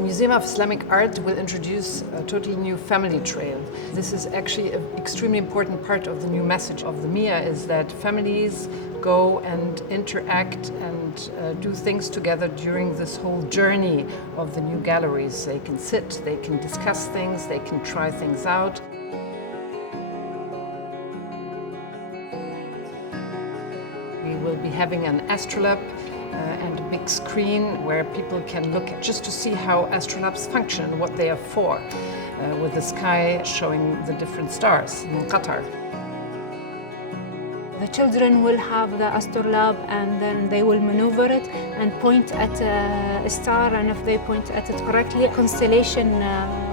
Museum of Islamic Art will introduce a totally new family trail. This is actually an extremely important part of the new message of the MIA, is that families go and interact and do things together during this whole journey of the new galleries. They can sit, they can discuss things, they can try things out. We will be having an astrolabe and a big screen where people can look at just to see how astrolabes function and what they are for, with the sky showing the different stars in Qatar. The children will have the astrolabe and then they will maneuver it and point at a star, and if they point at it correctly, a constellation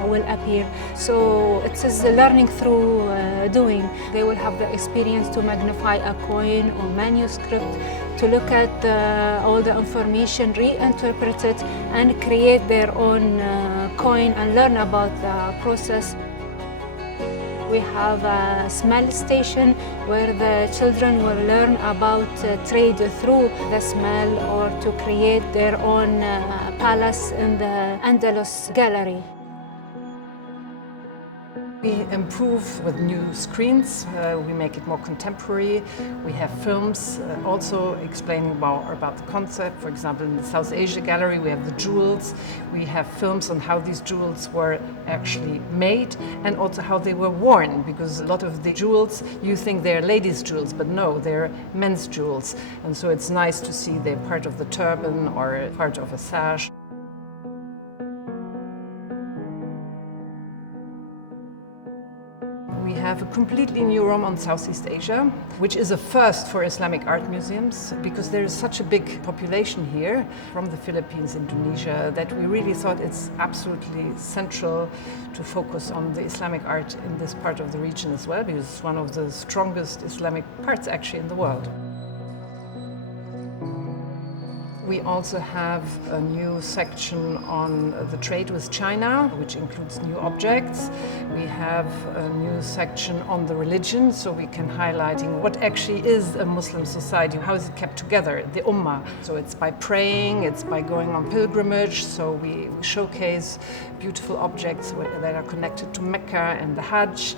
will appear. So it is learning through doing. They will have the experience to magnify a coin or manuscript, to look at all the information, reinterpret it, and create their own coin and learn about the process. We have a smell station where the children will learn about trade through the smell, or to create their own palace in the Andalus gallery. We improve with new screens, we make it more contemporary. We have films also explaining about the concept. For example, in the South Asia gallery we have the jewels. We have films on how these jewels were actually made and also how they were worn, because a lot of the jewels, you think they're ladies' jewels, but no, they're men's jewels. And so it's nice to see they're part of the turban or part of a sash. We have a completely new room on Southeast Asia, which is a first for Islamic art museums, because there is such a big population here from the Philippines, Indonesia, that we really thought it's absolutely central to focus on the Islamic art in this part of the region as well, because it's one of the strongest Islamic parts actually in the world. We also have a new section on the trade with China, which includes new objects. We have a new section on the religion, so we can highlighting what actually is a Muslim society, how is it kept together, the Ummah. So it's by praying, it's by going on pilgrimage, so we showcase beautiful objects that are connected to Mecca and the Hajj.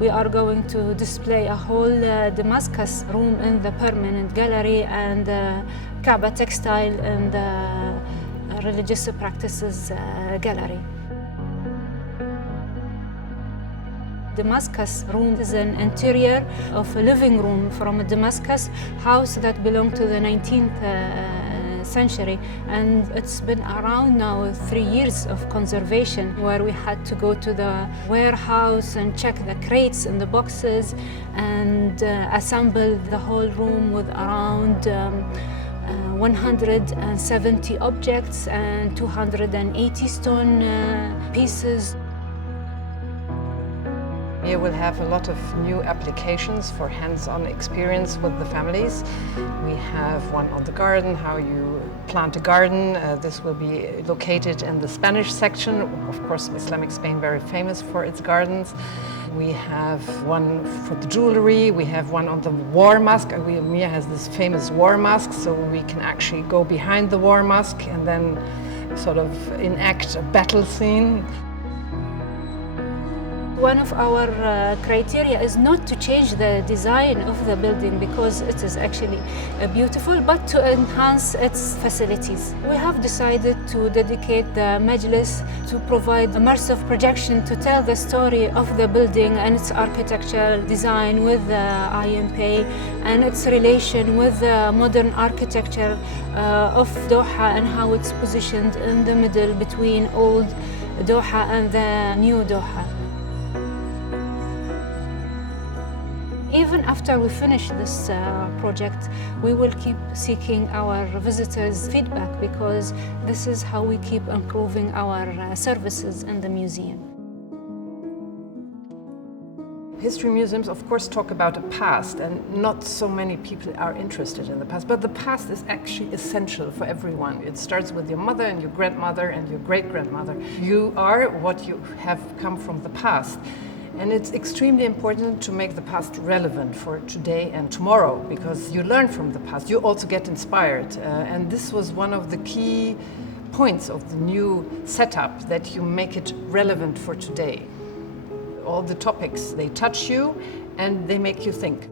We are going to display a whole Damascus room in the permanent gallery, and Kaaba textile in the religious practices gallery. Damascus room is an interior of a living room from a Damascus house that belonged to the 19th century, and it's been around now 3 years of conservation, where we had to go to the warehouse and check the crates and the boxes and assemble the whole room with around 170 objects and 280 stone pieces. Here we'll have a lot of new applications for hands-on experience with the families. We have one on the garden, how you plant a garden. This will be located in the Spanish section. Of course, Islamic Spain very famous for its gardens. We have one for the jewelry. We have one on the war mask. Mia has this famous war mask, so we can actually go behind the war mask and then sort of enact a battle scene. One of our criteria is not to change the design of the building, because it is actually beautiful, but to enhance its facilities. We have decided to dedicate the Majlis to provide immersive projection to tell the story of the building and its architectural design with the IMP and its relation with the modern architecture of Doha, and how it's positioned in the middle between old Doha and the new Doha. Even after we finish this project, we will keep seeking our visitors' feedback, because this is how we keep improving our services in the museum. History museums, of course, talk about a past, and not so many people are interested in the past, but the past is actually essential for everyone. It starts with your mother and your grandmother and your great-grandmother. You are what you have come from the past. And it's extremely important to make the past relevant for today and tomorrow, because you learn from the past, you also get inspired. And this was one of the key points of the new setup, that you make it relevant for today. All the topics, they touch you and they make you think.